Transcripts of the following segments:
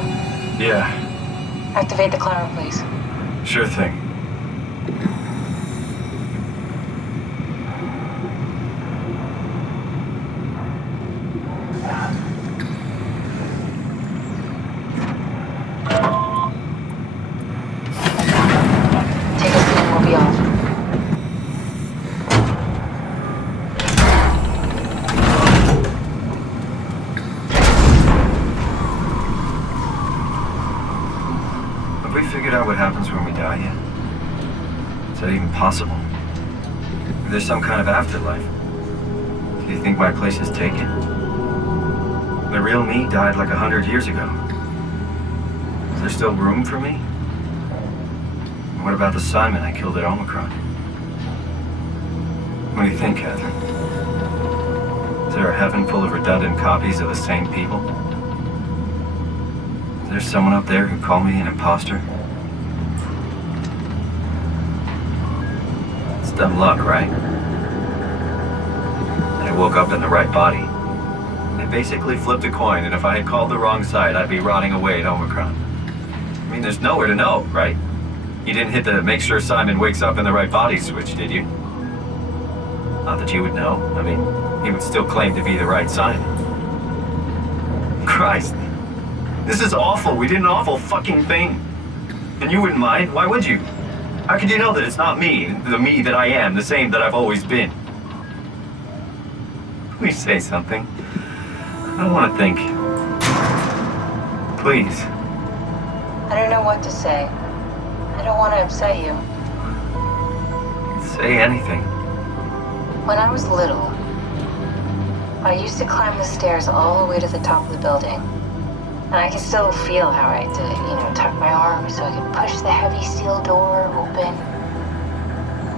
together? Yeah. Activate the climber, please. Sure thing. Take a seat and we'll be off. Have we figured out what happens when we die yet? Is that even possible? Is there some kind of afterlife? Do you think my place is taken? The real me died like 100 years ago. Is there still room for me? And what about the Simon I killed at Omicron? What do you think, Catherine? Is there a heaven full of redundant copies of the same people? Is there someone up there who called me an imposter? It's dumb luck, right? I woke up in the right body. I basically flipped a coin, and if I had called the wrong side, I'd be rotting away at Omicron. I mean, there's nowhere to know, right? You didn't hit the make sure Simon wakes up in the right body switch, did you? Not that you would know. I mean, he would still claim to be the right Simon. Christ. This is awful. We did an awful fucking thing. And you wouldn't mind? Why would you? How could you know that it's not me, the me that I am, the same that I've always been? Please say something. I don't want to think. Please. I don't know what to say. I don't want to upset you. Say anything. When I was little, I used to climb the stairs all the way to the top of the building. And I can still feel how I had to, tuck my arms so I could push the heavy steel door open.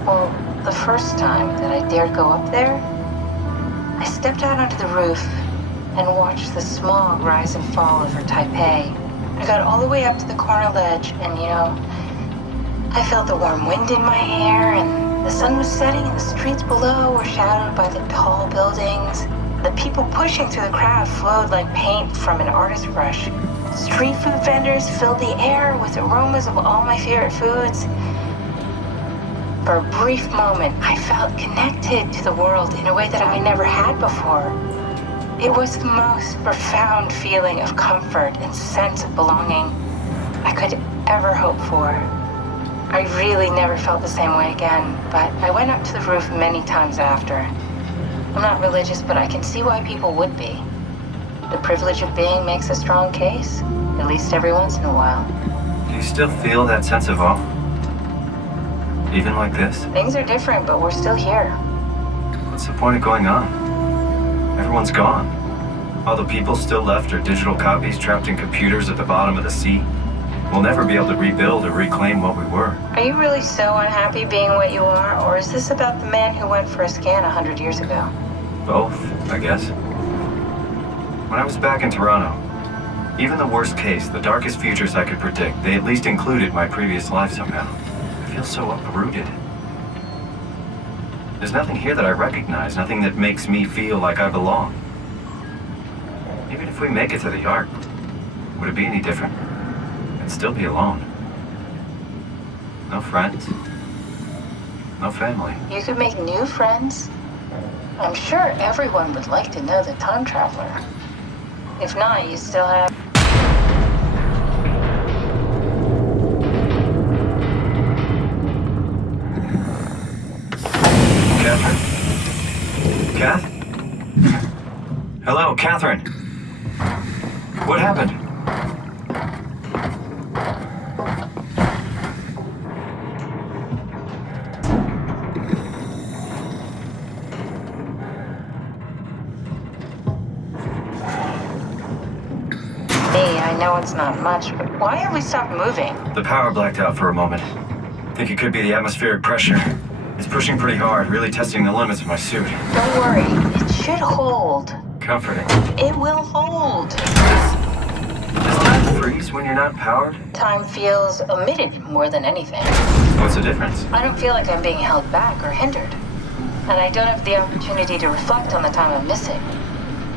Well, the first time that I dared go up there, I stepped out onto the roof and watched the smog rise and fall over Taipei. I got all the way up to the corner ledge and, I felt the warm wind in my hair and the sun was setting and the streets below were shadowed by the tall buildings. The people pushing through the crowd flowed like paint from an artist's brush. Street food vendors filled the air with aromas of all my favorite foods. For a brief moment, I felt connected to the world in a way that I never had before. It was the most profound feeling of comfort and sense of belonging I could ever hope for. I really never felt the same way again, but I went up to the roof many times after. I'm not religious, but I can see why people would be. The privilege of being makes a strong case, at least every once in a while. Do you still feel that sense of awe? Even like this? Things are different, but we're still here. What's the point of going on? Everyone's gone. All the people still left are digital copies trapped in computers at the bottom of the sea. We'll never be able to rebuild or reclaim what we were. Are you really so unhappy being what you are, or is this about the man who went for a scan 100 years ago? Both, I guess. When I was back in Toronto, even the worst case, the darkest futures I could predict, they at least included my previous life somehow. I feel so uprooted. There's nothing here that I recognize, nothing that makes me feel like I belong. Even if we make it to the Ark, would it be any different? I'd still be alone. No friends. No family. You could make new friends. I'm sure everyone would like to know the time traveler. If not, you still have... Catherine? Kath? Hello, Catherine. What happened? I know it's not much, but why have we stopped moving? The power blacked out for a moment. Think it could be the atmospheric pressure. It's pushing pretty hard, really testing the limits of my suit. Don't worry, it should hold. Comforting. It will hold. Does time freeze when you're not powered? Time feels omitted more than anything. What's the difference? I don't feel like I'm being held back or hindered. And I don't have the opportunity to reflect on the time I'm missing.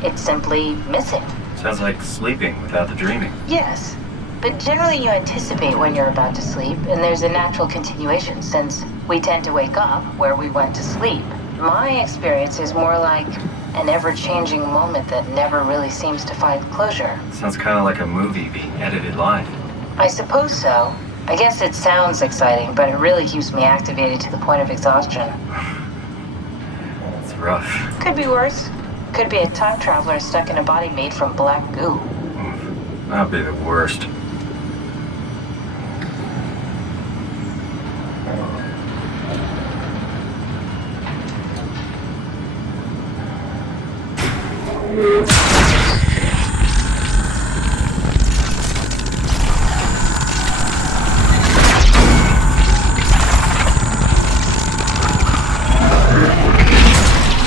It's simply missing. Sounds like sleeping without the dreaming. Yes, but generally you anticipate when you're about to sleep, and there's a natural continuation since we tend to wake up where we went to sleep. My experience is more like an ever-changing moment that never really seems to find closure. Sounds kind of like a movie being edited live. I suppose so. I guess it sounds exciting, but it really keeps me activated to the point of exhaustion. It's rough. Could be worse. Could be a time traveler stuck in a body made from black goo. That'd be the worst.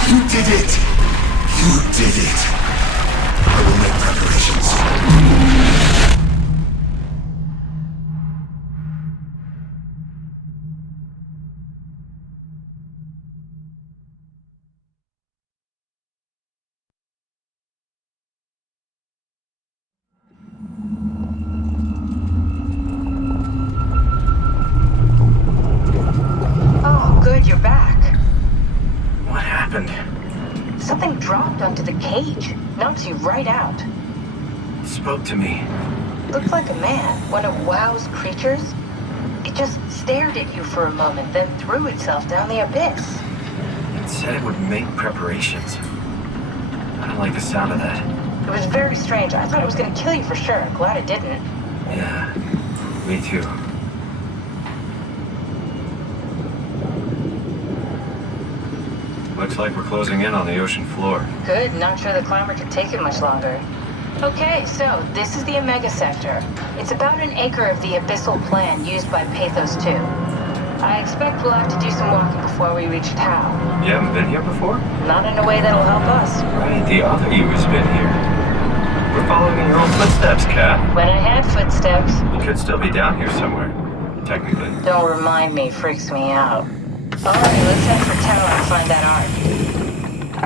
You did it! You did it! I will make preparations. Oh, good, you're back. What happened? Something dropped onto the cage. Knocks you right out. It spoke to me. Looked like a man, one of WoW's creatures. It just stared at you for a moment, then threw itself down the abyss. It said it would make preparations. I don't like the sound of that. It was very strange. I thought it was going to kill you for sure. Glad it didn't. Yeah, me too. Looks like we're closing in on the ocean floor. Good, not sure the climber could take it much longer. Okay, so this is the Omega Sector. It's about an acre of the abyssal plan used by Pathos 2. I expect we'll have to do some walking before we reach Tau. You haven't been here before? Not in a way that'll help us. Right, the other you has been here. We're following in your own footsteps, Kat. When I had footsteps, You could still be down here somewhere, technically. don't remind me, freaks me out. Alright, let's head for Tau and find that ark.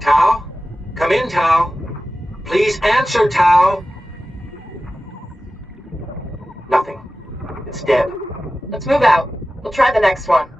Tau? Come in, Tau. Please answer, Tau. Nothing. It's dead. Let's move out. We'll try the next one.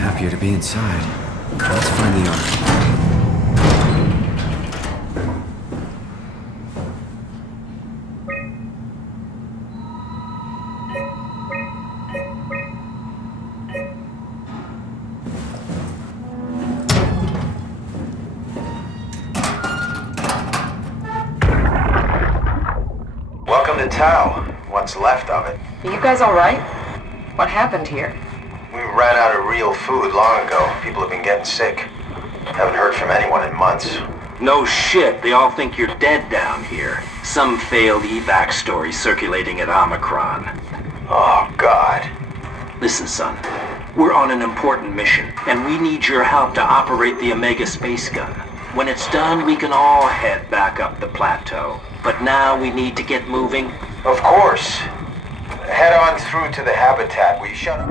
Happier to be inside. Let's find the ark. Welcome to Tau. What's left of it. Are you guys alright? What happened here? We ran out of real food long ago. People have been getting sick. Haven't heard from anyone in months. No shit, they all think you're dead down here. Some failed evac story circulating at Omicron. Oh, God. Listen, son. We're on an important mission, and we need your help to operate the Omega space gun. When it's done, we can all head back up the plateau. But now we need to get moving. Of course. Head on through to the habitat. We shut up.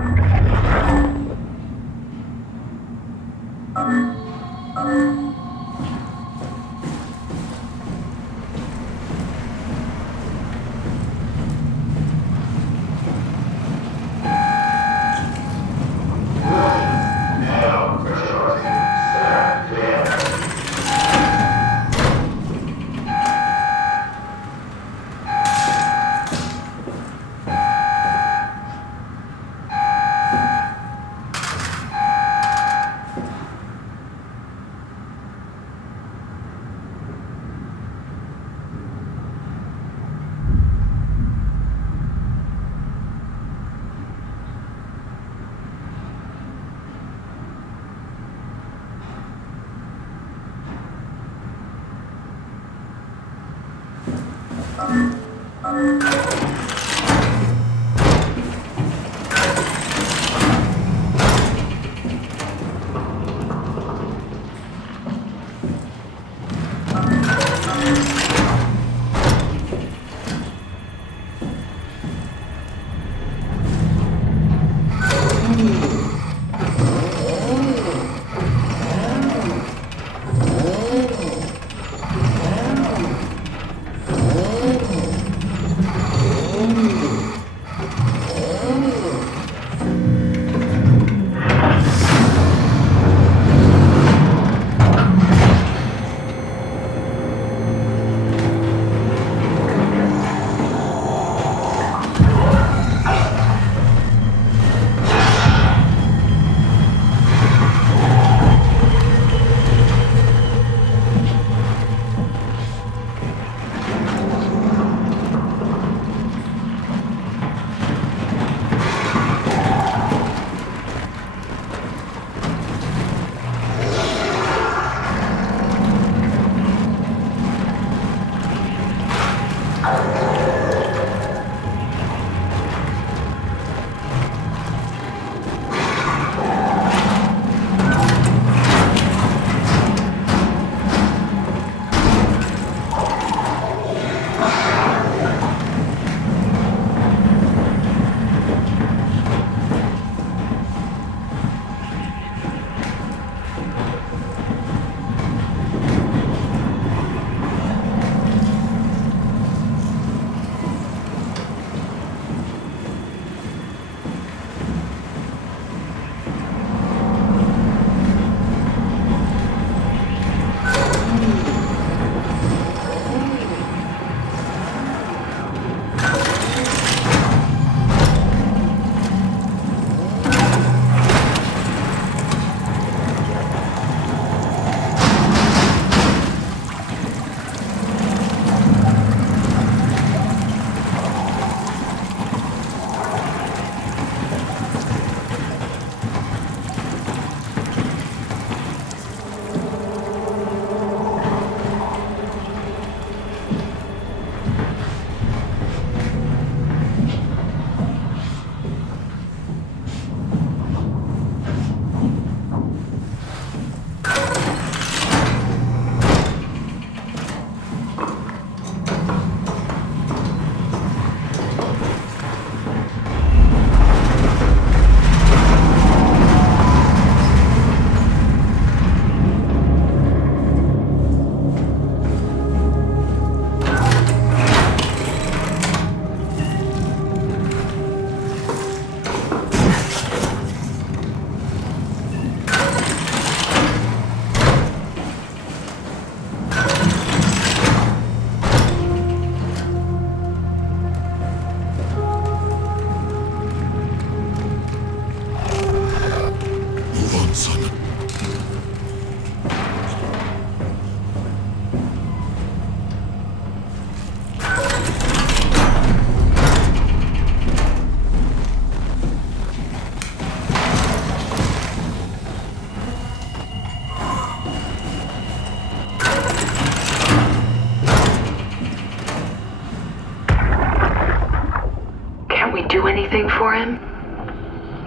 Do anything for him?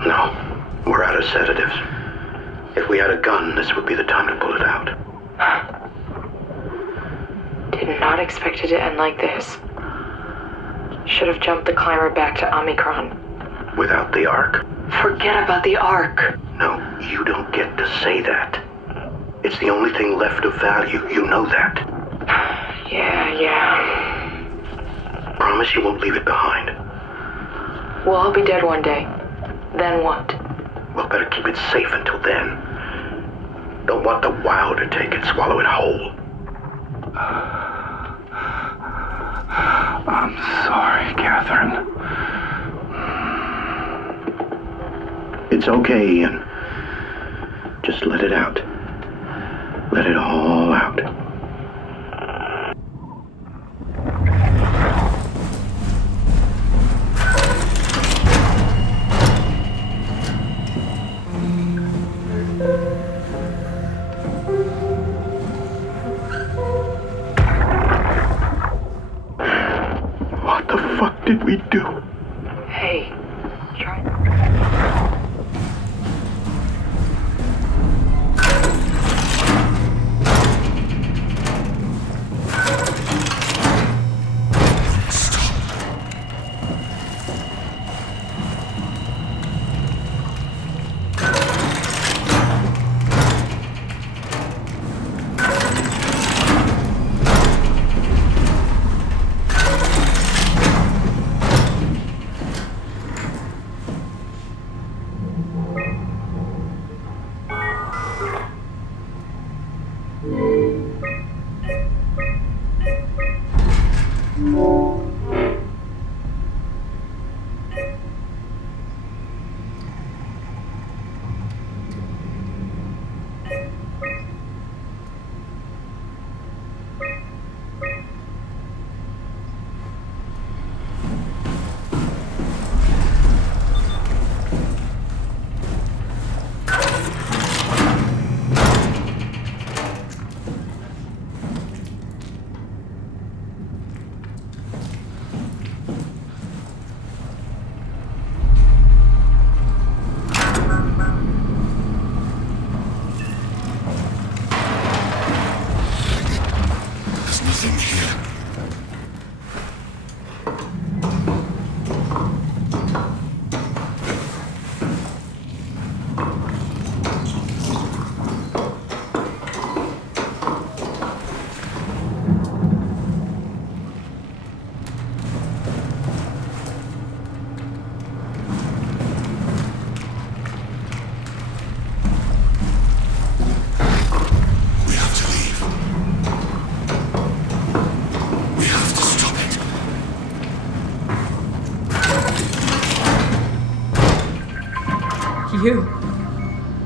No. We're out of sedatives. If we had a gun, this would be the time to pull it out. Did not expect it to end like this. Should have jumped the climber back to Omicron. Without the Ark? Forget about the Ark. No, you don't get to say that. It's the only thing left of value. You know that. Yeah. Promise you won't leave it behind. We'll all be dead one day. Then what? We'll better keep it safe until then. Don't want the wow to take it, swallow it whole. I'm sorry, Catherine. It's okay, Ian. Just let it out. Let it all out. What the fuck did we do? Hey, try.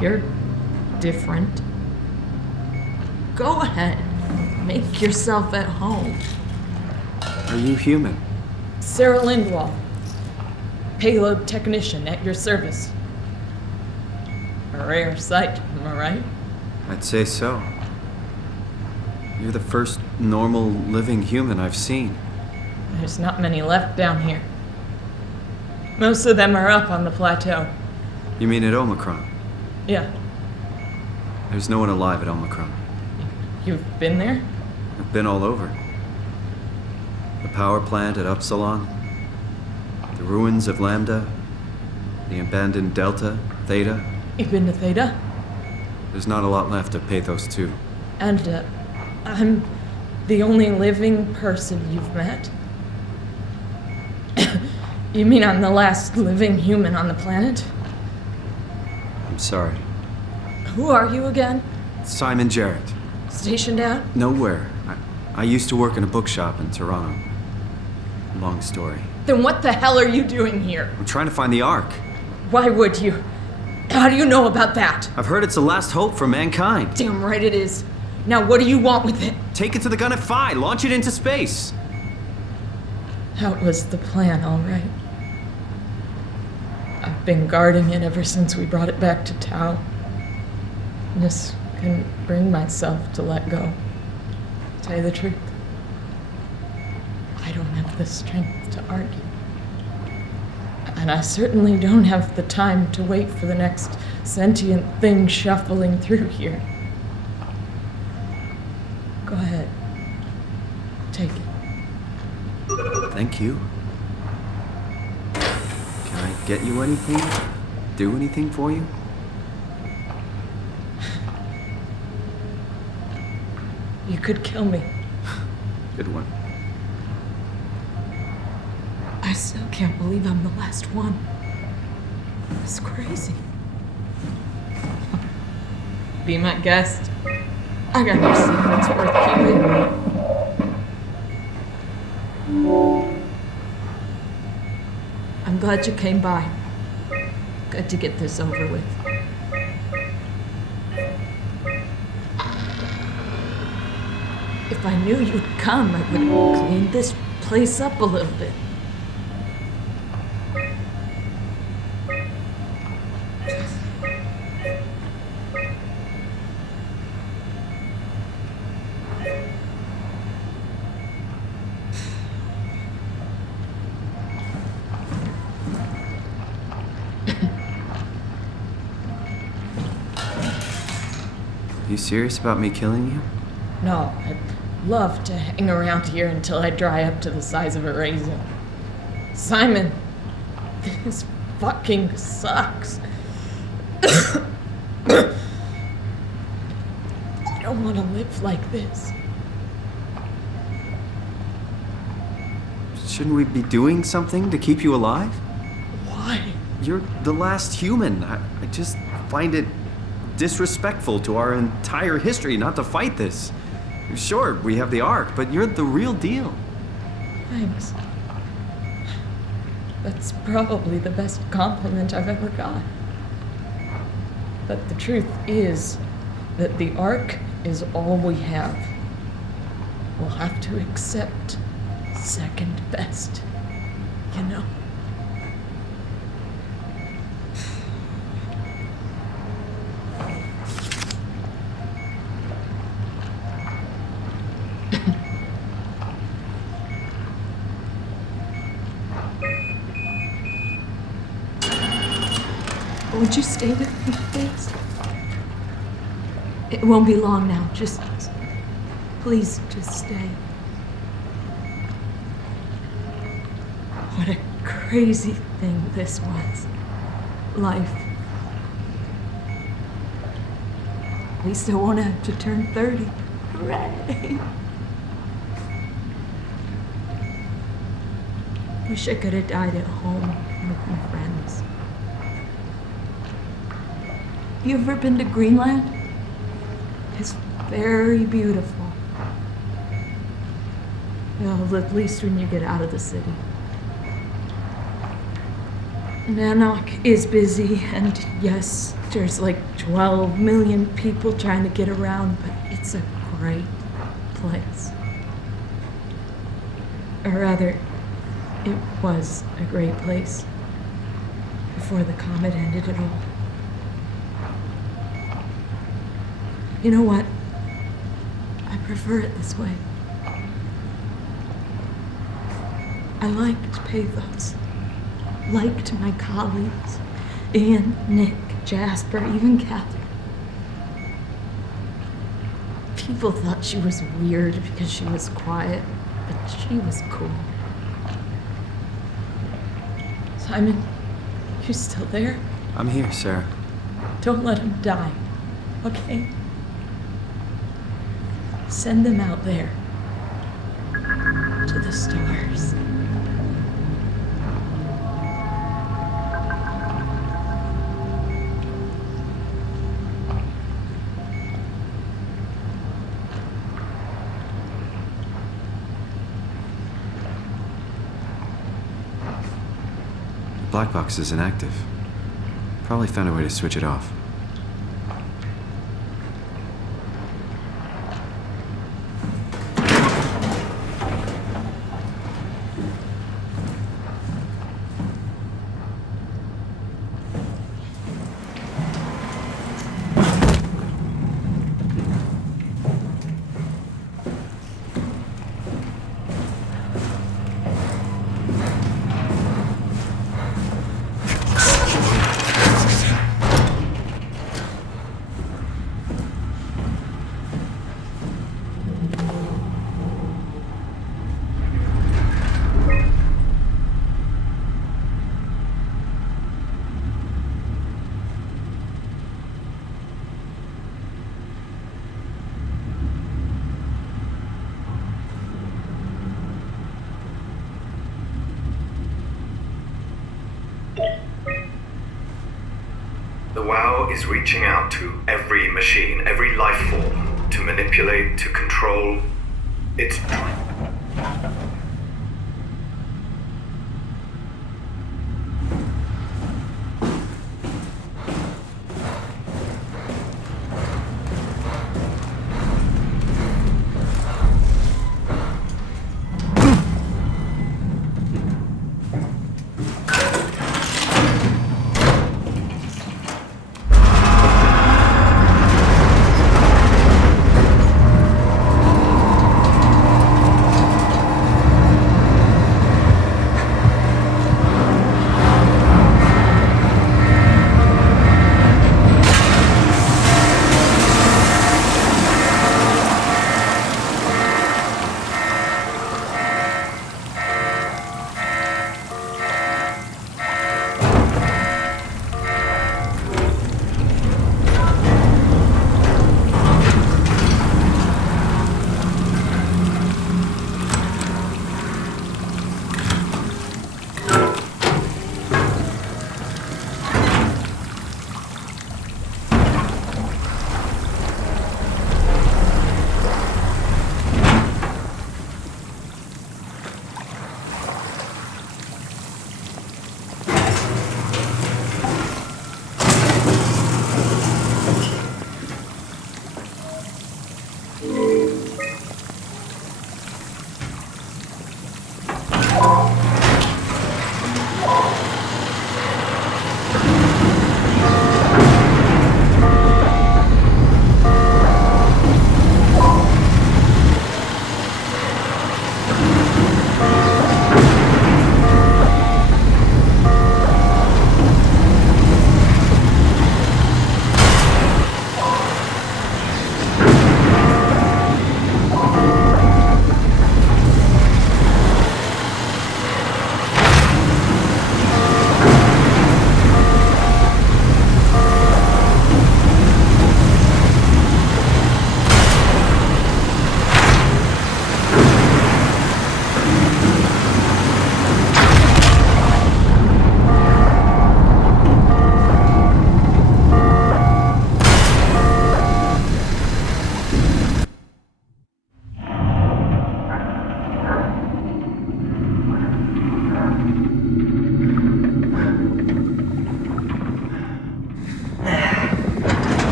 You're different. Go ahead. Make yourself at home. Are you human? Sarah Lindwall, payload technician at your service. A rare sight, am I right? I'd say so. You're the first normal living human I've seen. There's not many left down here. Most of them are up on the plateau. You mean at Omicron? Yeah. There's no one alive at Omicron. You've been there? I've been all over. The power plant at Upsilon, the ruins of Lambda, the abandoned Delta, Theta. You've been to Theta? There's not a lot left of Pathos 2. And I'm the only living person you've met? You mean I'm the last living human on the planet? I'm sorry. Who are you again? Simon Jarrett. Stationed out? Nowhere. I used to work in a bookshop in Toronto. Long story. Then what the hell are you doing here? I'm trying to find the Ark. Why would you? How do you know about that? I've heard it's the last hope for mankind. Damn right it is. Now what do you want with it? Take it to the Gun at Phi. Launch it into space. That was the plan, all right. I've been guarding it ever since we brought it back to Tau. Just couldn't bring myself to let go. To tell you the truth, I don't have the strength to argue. I And I certainly don't have the time to wait for the next sentient thing shuffling through here. Go ahead. Take it. Thank you. Can I get you anything? Do anything for you? You could kill me. Good one. I still can't believe I'm the last one. It's crazy. Be my guest. I got your secrets worth keeping. I'm glad you came by. Good to get this over with. If I knew you'd come, I would clean this place up a little bit. You serious about me killing you? No, I'd love to hang around here until I dry up to the size of a raisin. Simon, this fucking sucks. I don't want to live like this. Shouldn't we be doing something to keep you alive? Why? You're the last human. I just find it disrespectful to our entire history not to fight this. Sure, we have the Ark, but you're the real deal. Thanks. That's probably the best compliment I've ever got. But the truth is that the Ark is all we have. We'll have to accept second best, you know? Would you stay with me, please? It won't be long now. Please, just stay. What a crazy thing this was. Life. At least I won't have to turn 30. Hooray! Wish I could have died at home with my friends. Have you ever been to Greenland? It's very beautiful. Well, at least when you get out of the city. Nanook is busy, and yes, there's like 12 million people trying to get around, but it's a great place. Or rather, it was a great place before the comet ended it all. You know what? I prefer it this way. I liked pathos. Liked my colleagues. Ian, Nick, Jasper, even Catherine. People thought she was weird because she was quiet, but she was cool. Simon, you still there? I'm here, Sarah. Don't let him die, okay? Send them out there. To the stars. The black box is inactive. Probably found a way to switch it off. The WoW is reaching out to every machine, every life form, to manipulate, to control. It's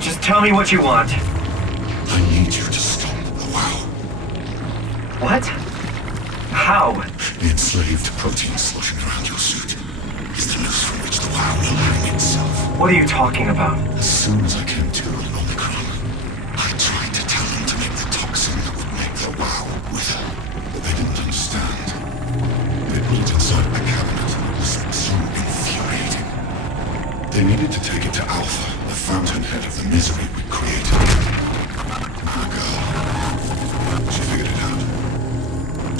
Just tell me what you want. I need you to stop the WoW. What? How? The enslaved protein sloshing around your suit is the noose from which the WoW will hang itself. What are you talking about? As soon as I came to on Omicron, I tried to tell them to make the toxin that would make the WoW wither, but they didn't understand. They put it inside a cabinet and it was so infuriating. They needed to take it to Alpha, the fountainhead of the misery we created. My girl, she figured it out.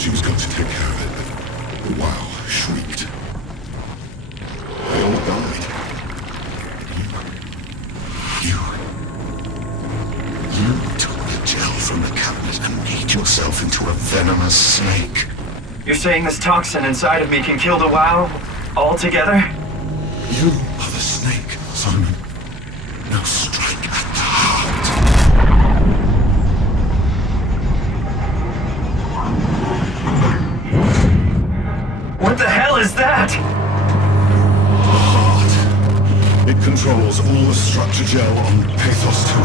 She was going to take care of it, but the WoW shrieked. They all died. You took the gel from the cabinet and made yourself into a venomous snake. You're saying this toxin inside of me can kill the WoW? Altogether? You are the snake, Simon. Now strike at the heart. What the hell is that? The heart. It controls all the structure gel on Pathos 2.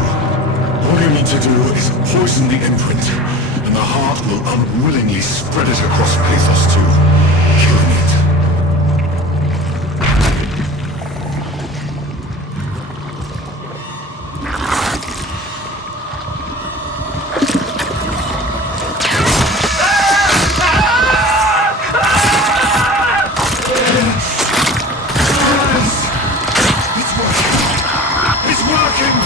All you need to do is poison the imprint, and the heart will unwillingly spread it across Pathos 2, killing it. It's working!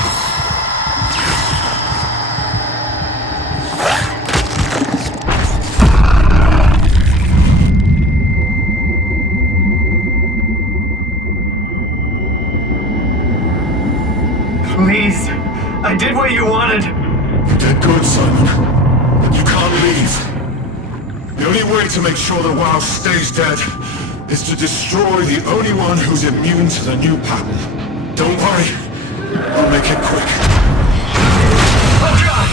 Please. I did what you wanted. You did good, Simon. You can't leave. The only way to make sure the WoW stays dead is to destroy the only one who's immune to the new pattern. Don't worry. I'll make it quick. Oh, God!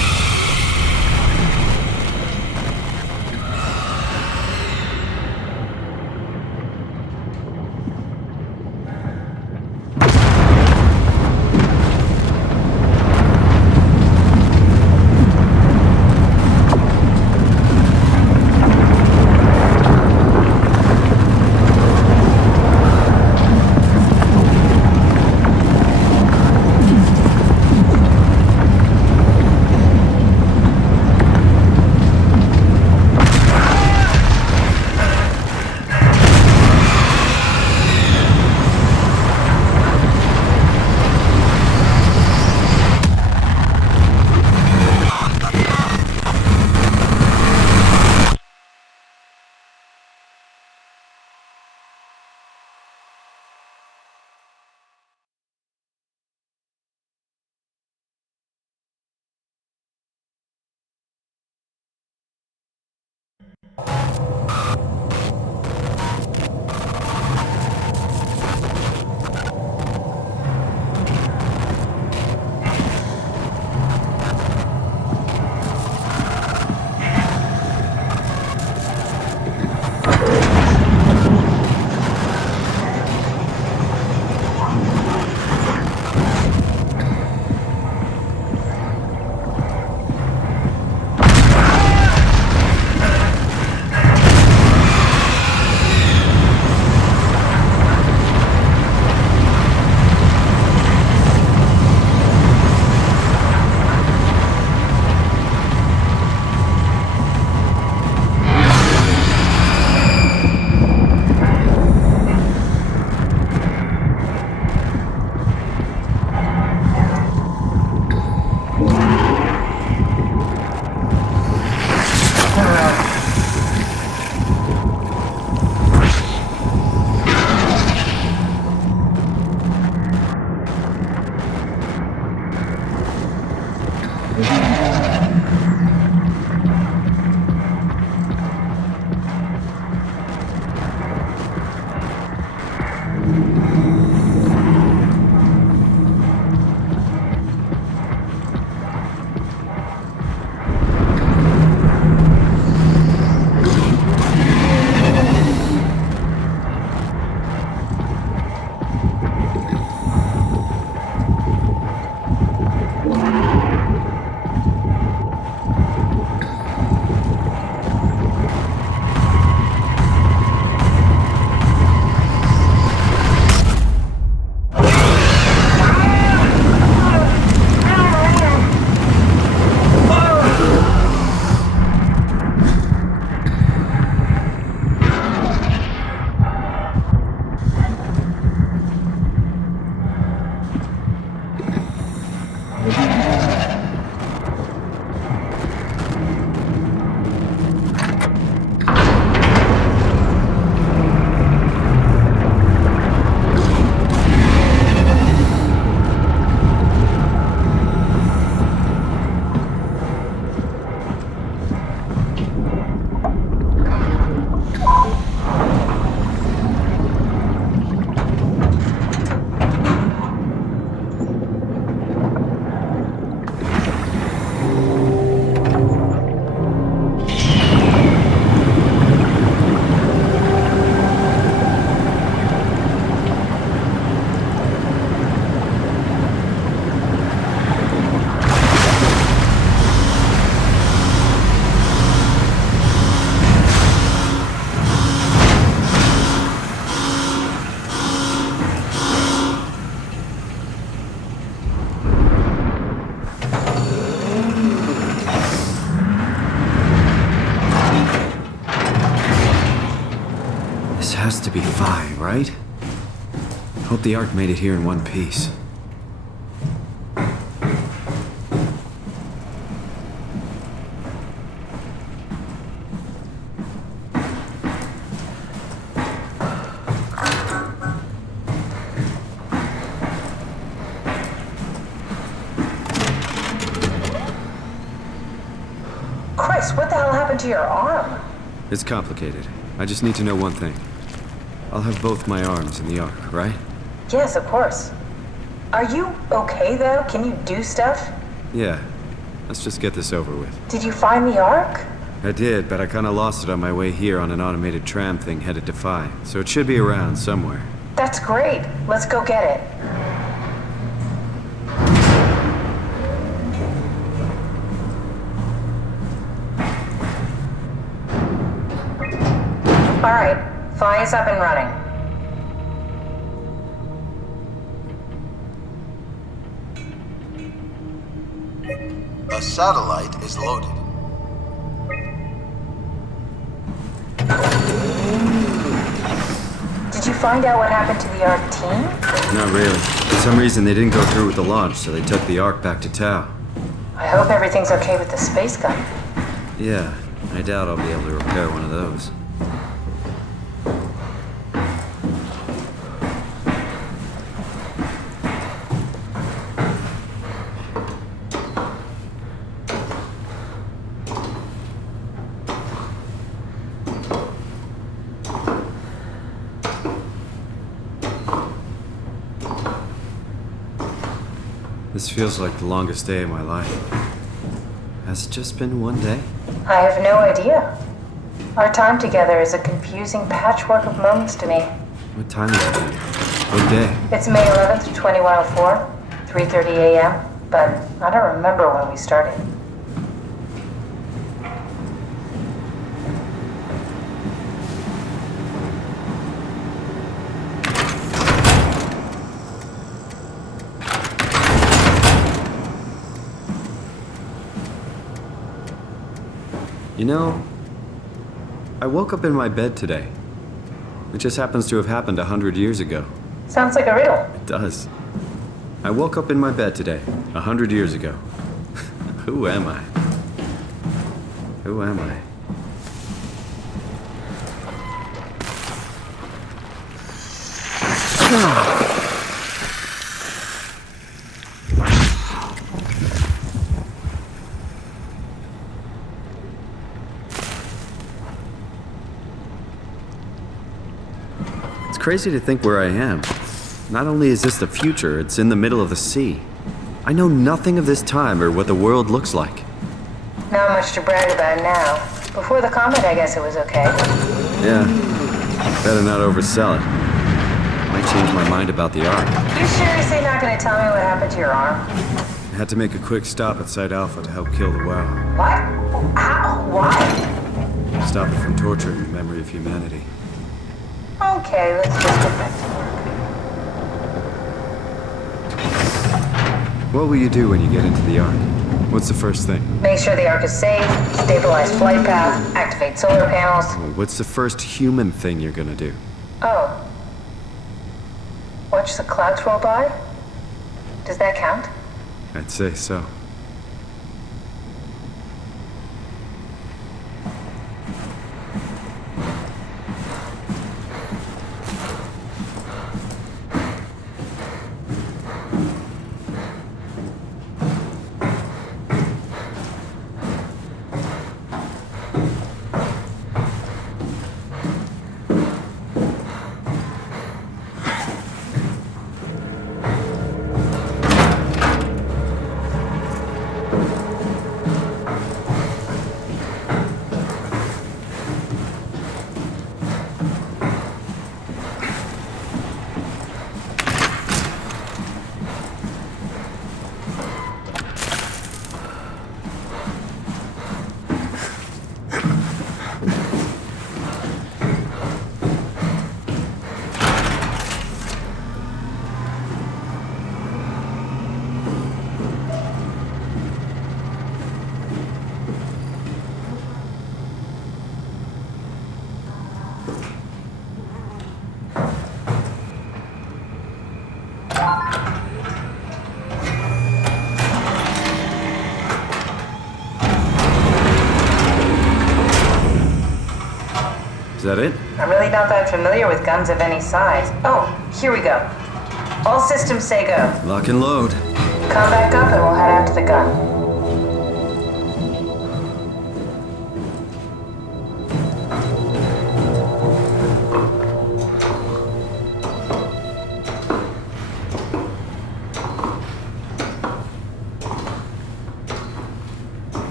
Has to be Phi, right? Hope the Ark made it here in one piece. Chris, what the hell happened to your arm? It's complicated. I just need to know one thing. I'll have both my arms in the Ark, right? Yes, of course. Are you okay, though? Can you do stuff? Yeah. Let's just get this over with. Did you find the Ark? I did, but I kinda lost it on my way here on an automated tram thing headed to Phi, so it should be around somewhere. That's great. Let's go get it. All right, Phi is up and running. A satellite is loaded. Did you find out what happened to the Ark team? Not really. For some reason, they didn't go through with the launch, so they took the Ark back to Tau. I hope everything's okay with the space gun. Yeah, I doubt I'll be able to repair one of those. This feels like the longest day of my life. Has it just been one day? I have no idea. Our time together is a confusing patchwork of moments to me. What time is it then? What day? It's May 11th, 2104, 3:30 a.m., but I don't remember when we started. You know, I woke up in my bed today. It just happens to have happened 100 years ago. Sounds like a riddle. It does. I woke up in my bed today, 100 years ago. Who am I? Who am I? It's crazy to think where I am. Not only is this the future, it's in the middle of the sea. I know nothing of this time or what the world looks like. Not much to brag about now. Before the comet, I guess it was okay. Yeah, better not oversell it. Might change my mind about the Ark. You seriously not gonna tell me what happened to your arm? I had to make a quick stop at Site Alpha to help kill the WoW. What? How? Why? Stop it from torturing the memory of humanity. Okay, let's just get back to work. What will you do when you get into the Ark? What's the first thing? Make sure the Ark is safe, stabilize flight path, activate solar panels. What's the first human thing you're gonna do? Oh. Watch the clouds roll by? Does that count? I'd say so. Is that it? I'm really not that familiar with guns of any size. Oh, here we go. All systems say go. Lock and load. Come back up and we'll head out to the gun.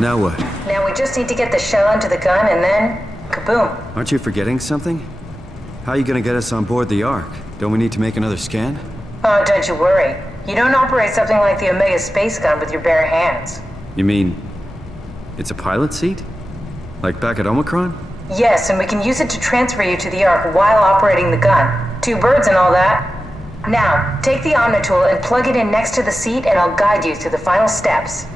Now what? Now we just need to get the shell into the gun and then, kaboom. Aren't you forgetting something? How are you gonna get us on board the Ark? Don't we need to make another scan? Oh, don't you worry. You don't operate something like the Omega space gun with your bare hands. You mean it's a pilot seat? Like back at Omicron? Yes, and we can use it to transfer you to the Ark while operating the gun. 2 birds and all that. Now, take the Omnitool and plug it in next to the seat and I'll guide you through the final steps.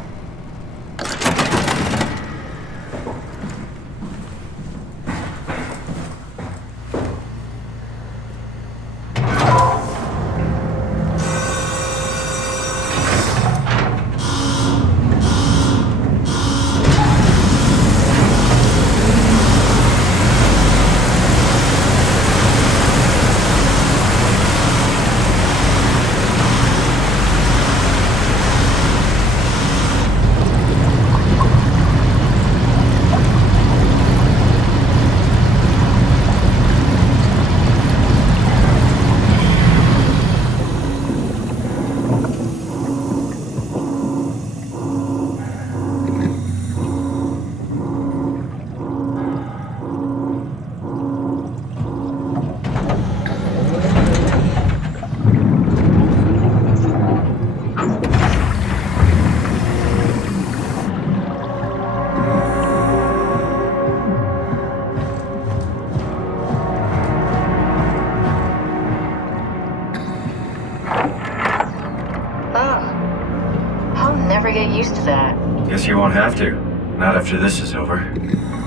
Get used to that. Guess you won't have to. Not after this is over.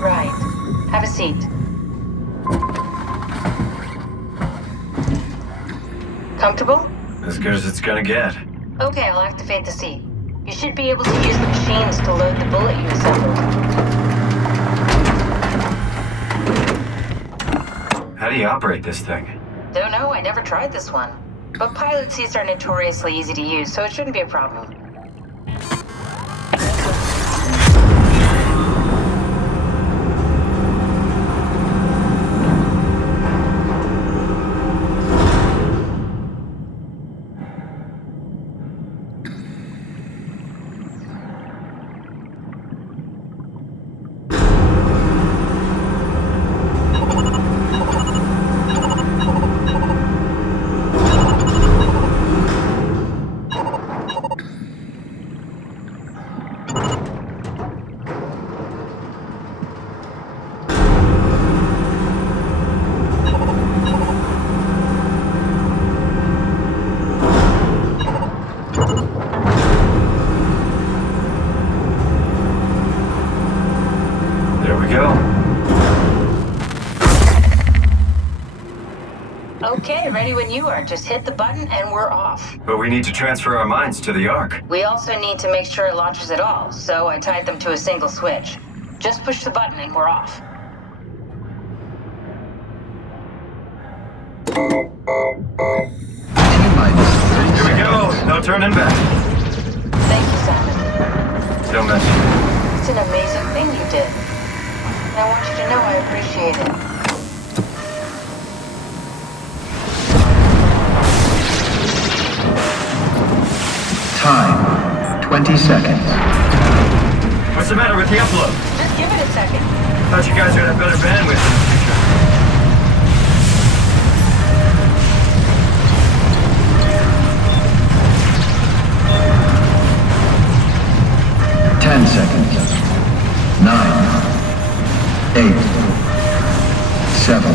Right. Have a seat. Comfortable? As good as it's gonna get. Okay, I'll activate the seat. You should be able to use the machines to load the bullet you assembled. How do you operate this thing? Don't know, I never tried this one. But pilot seats are notoriously easy to use, so it shouldn't be a problem. Okay, ready when you are. Just hit the button and we're off. But we need to transfer our minds to the Ark. We also need to make sure it launches at all, so I tied them to a single switch. Just push the button and we're off. Here we go. No turning back. Thank you, Simon. Don't mention it. It's an amazing thing you did. And I want you to know I appreciate it. Time, 20 seconds. What's the matter with the upload? Just give it a second. Thought you guys would have better bandwidth in the future. 10 seconds. 9, 8, 7,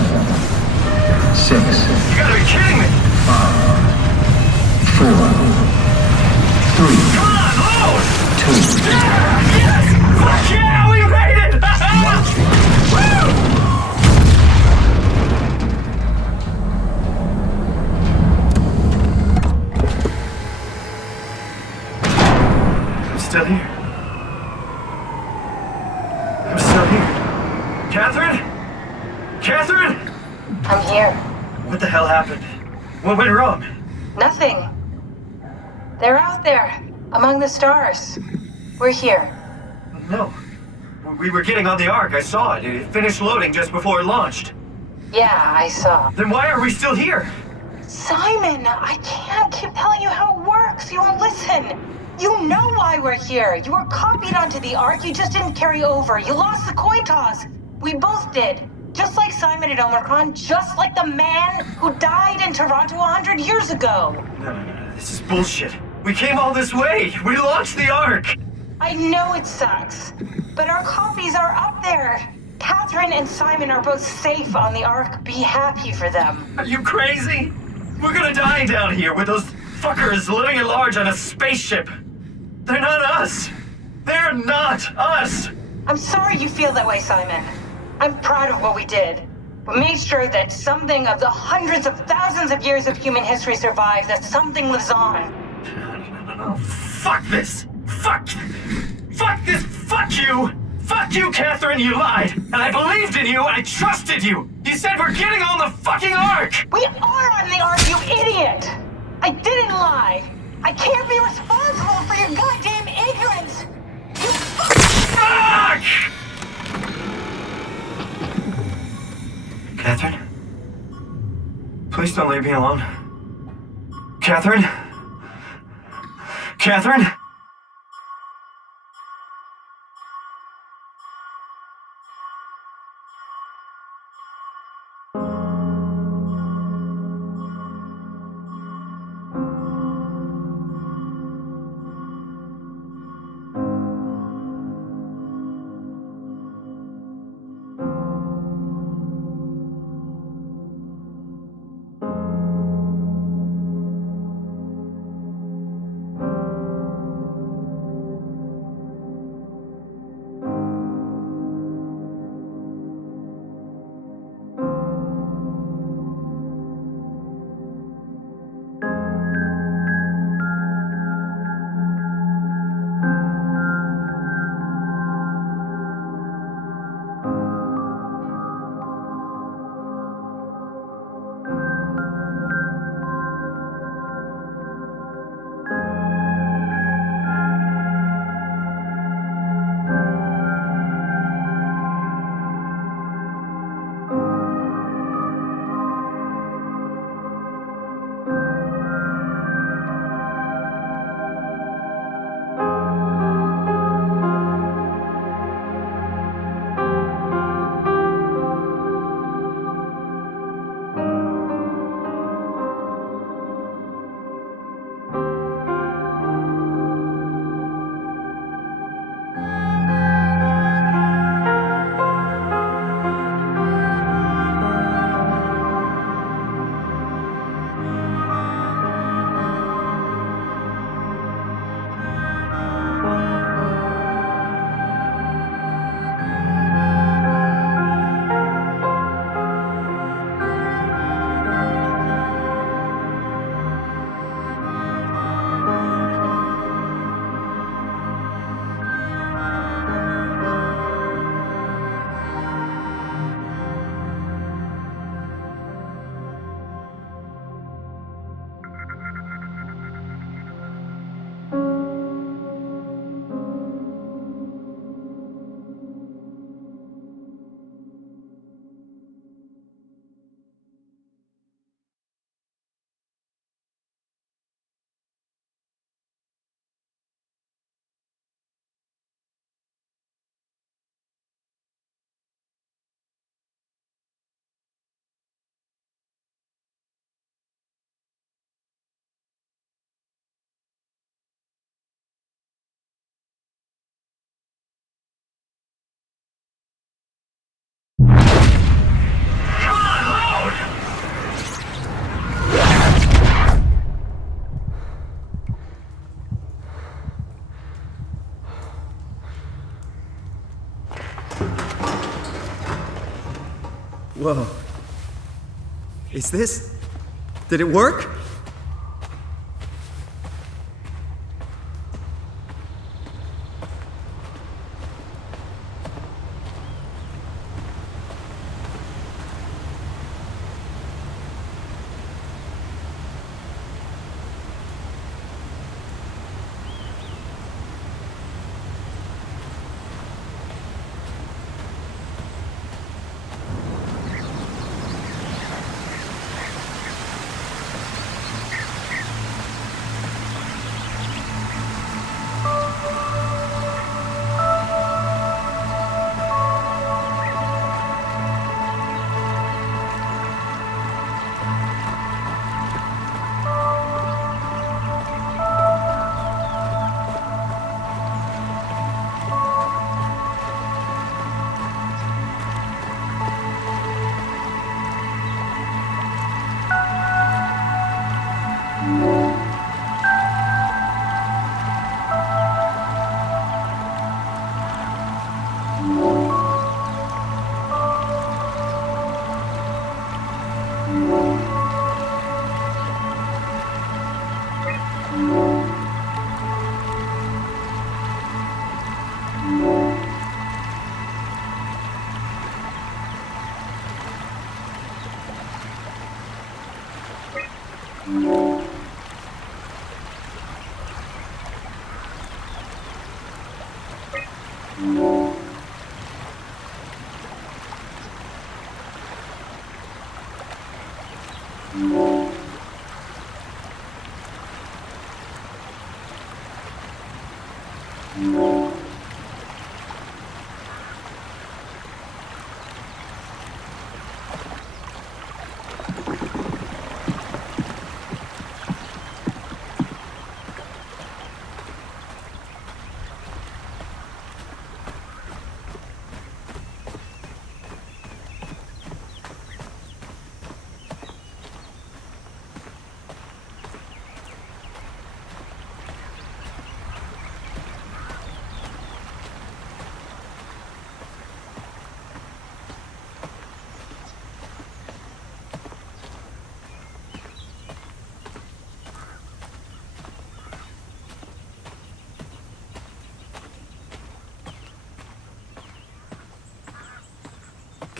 6. You gotta be kidding me! 5, 4, 3, Come on, load! 2. Yes! Fuck yeah, we made it! Woo! I'm still here. I'm still here. Catherine? Catherine? I'm here. What the hell happened? What went wrong? Nothing. They're out there, among the stars. We're here. No. We were getting on the Ark. I saw it. It finished loading just before it launched. Yeah, I saw. Then why are we still here? Simon, I can't keep telling you how it works. You won't listen. You know why we're here. You were copied onto the Ark. You just didn't carry over. You lost the coin toss. We both did. Just like Simon at Omicron, just like the man who died in Toronto 100 years ago. No. This is bullshit. We came all this way. We launched the Ark. I know it sucks, but our copies are up there. Catherine and Simon are both safe on the Ark. Be happy for them. Are you crazy? We're gonna die down here with those fuckers living at large on a spaceship. They're not us. They're not us. I'm sorry you feel that way, Simon. I'm proud of what we did. We made sure that something of the hundreds of thousands of years of human history survives, that something lives on. No. Fuck this. Fuck this. Fuck you. Fuck you, Catherine. You lied. And I believed in you. I trusted you. You said we're getting on the fucking Ark. We are on the Ark, you idiot. I didn't lie. I can't be responsible for your goddamn ignorance. You Fuck! Catherine? Please don't leave me alone. Catherine? Catherine? Whoa. Is this... Did it work?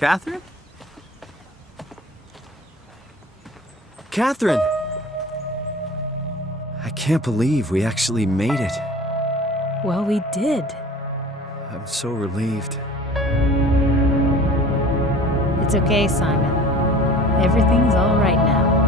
Catherine? Catherine! I can't believe we actually made it. Well, we did. I'm so relieved. It's okay, Simon. Everything's all right now.